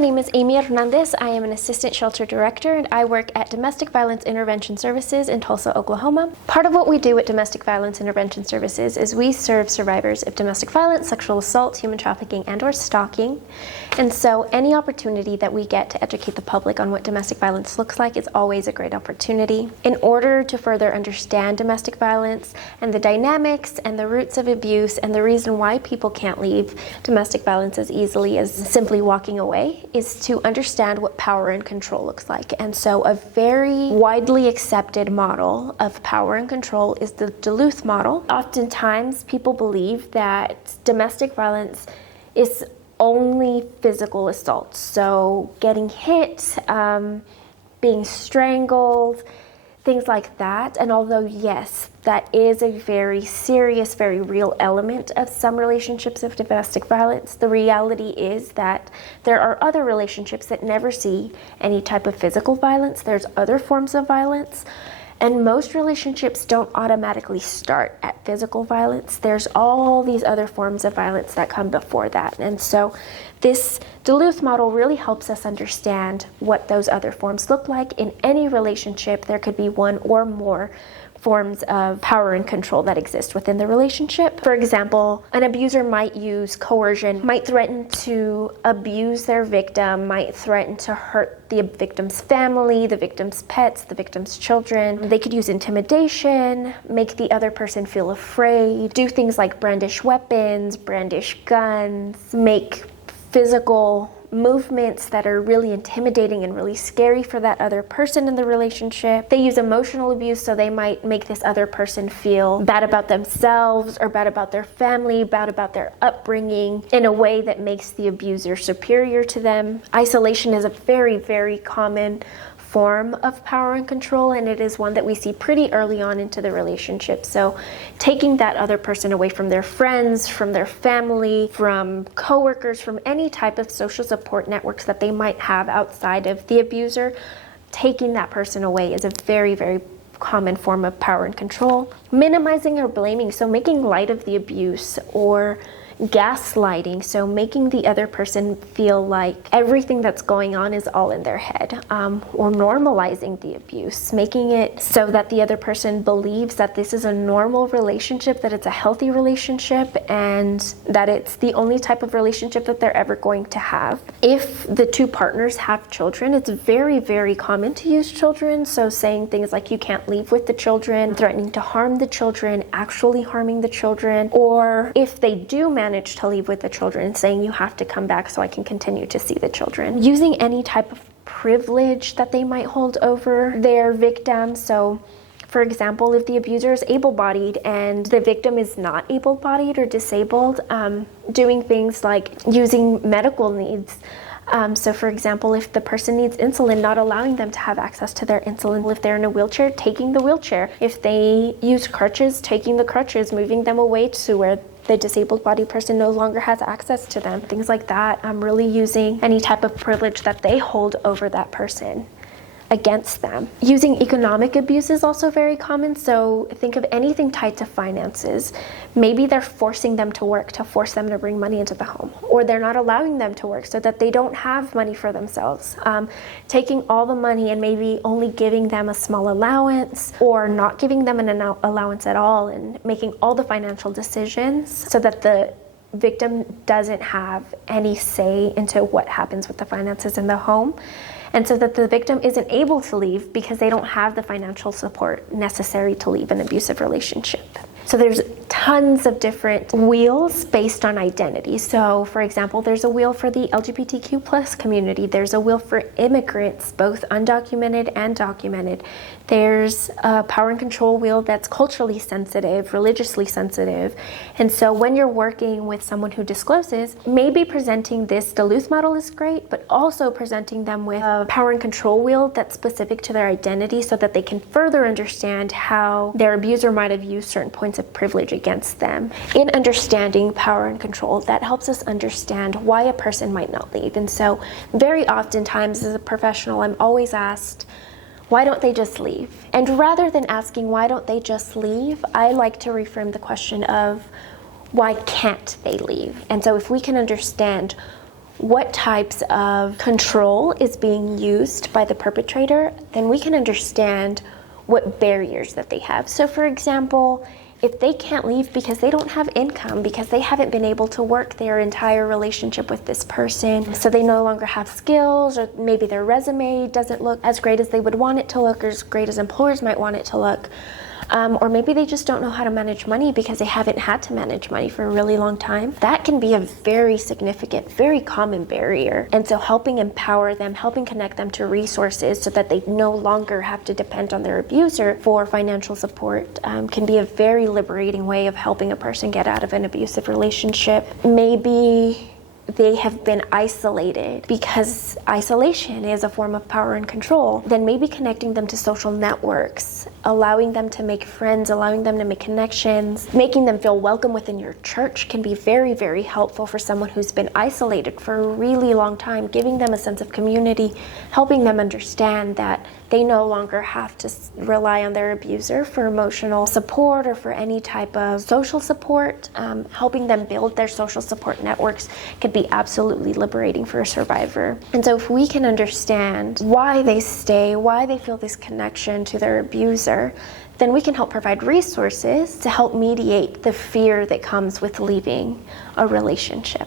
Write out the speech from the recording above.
name is Amy Hernandez. I am an assistant shelter director and I work at Domestic Violence Intervention Services in Tulsa, Oklahoma. Part of what we do at Domestic Violence Intervention Services is we serve survivors of domestic violence, sexual assault, human trafficking, and/or stalking. And so any opportunity that we get to educate the public on what domestic violence looks like is always a great opportunity. In order to further understand domestic violence and the dynamics and the roots of abuse and the reason why people can't leave domestic violence as easily as simply walking away, is to understand what power and control looks like. And so a very widely accepted model of power and control is the Duluth model. Oftentimes people believe that domestic violence is only physical assault. So getting hit, being strangled, things like that. And although, yes, that is a very serious, very real element of some relationships of domestic violence, the reality is that there are other relationships that never see any type of physical violence. There's other forms of violence. And most relationships don't automatically start at physical violence. There's all these other forms of violence that come before that. And so this Duluth model really helps us understand what those other forms look like. In any relationship, there could be one or more forms of power and control that exist within the relationship. For example, an abuser might use coercion, might threaten to abuse their victim, might threaten to hurt the victim's family, the victim's pets, the victim's children. They could use intimidation, make the other person feel afraid, do things like brandish weapons, brandish guns, make physical movements that are really intimidating and really scary for that other person in the relationship. They use emotional abuse, so they might make this other person feel bad about themselves or bad about their family, bad about their upbringing in a way that makes the abuser superior to them. Isolation is a very, very common form of power and control, and it is one that we see pretty early on into the relationship. So taking that other person away from their friends, from their family, from coworkers, from any type of social support networks that they might have outside of the abuser, taking that person away is a very, very common form of power and control. Minimizing or blaming, so making light of the abuse, or gaslighting, so making the other person feel like everything that's going on is all in their head, or normalizing the abuse, making it so that the other person believes that this is a normal relationship, that it's a healthy relationship, and that it's the only type of relationship that they're ever going to have. If the two partners have children, it's very, very common to use children, so saying things like you can't leave with the children, threatening to harm the children, actually harming the children, or if they do manage to leave with the children, saying you have to come back so I can continue to see the children. Using any type of privilege that they might hold over their victim. So for example, if the abuser is able-bodied and the victim is not able-bodied or disabled, doing things like using medical needs. So for example, if the person needs insulin, not allowing them to have access to their insulin. If they're in a wheelchair, taking the wheelchair. If they use crutches, taking the crutches, moving them away to where the disabled body person no longer has access to them. Things like that. Really using any type of privilege that they hold over that person against them. Using economic abuse is also very common. So think of anything tied to finances. Maybe they're forcing them to work to force them to bring money into the home, or they're not allowing them to work so that they don't have money for themselves. Taking all the money and maybe only giving them a small allowance, or not giving them an allowance at all, and making all the financial decisions so that the victim doesn't have any say into what happens with the finances in the home. And so that the victim isn't able to leave because they don't have the financial support necessary to leave an abusive relationship. So there's tons of different wheels based on identity. So for example, there's a wheel for the LGBTQ plus community. There's a wheel for immigrants, both undocumented and documented. There's a power and control wheel that's culturally sensitive, religiously sensitive. And so when you're working with someone who discloses, maybe presenting this Duluth model is great, but also presenting them with a power and control wheel that's specific to their identity so that they can further understand how their abuser might have used certain points of privilege against them. In understanding power and control, that helps us understand why a person might not leave. And so very oftentimes as a professional, I'm always asked, why don't they just leave? And rather than asking why don't they just leave, I like to reframe the question of why can't they leave? And so if we can understand what types of control is being used by the perpetrator, then we can understand what barriers that they have. So for example, if they can't leave because they don't have income, because they haven't been able to work their entire relationship with this person, so they no longer have skills, or maybe their resume doesn't look as great as they would want it to look, or as great as employers might want it to look, or maybe they just don't know how to manage money because they haven't had to manage money for a really long time. That can be a very significant, very common barrier. And so helping empower them, helping connect them to resources so that they no longer have to depend on their abuser for financial support can be a very liberating way of helping a person get out of an abusive relationship. Maybe they have been isolated because isolation is a form of power and control. Then maybe connecting them to social networks, allowing them to make friends, allowing them to make connections, making them feel welcome within your church can be very, very helpful for someone who's been isolated for a really long time, giving them a sense of community, helping them understand that they no longer have to rely on their abuser for emotional support or for any type of social support. Helping them build their social support networks could be absolutely liberating for a survivor. And so if we can understand why they stay, why they feel this connection to their abuser, then we can help provide resources to help mediate the fear that comes with leaving a relationship.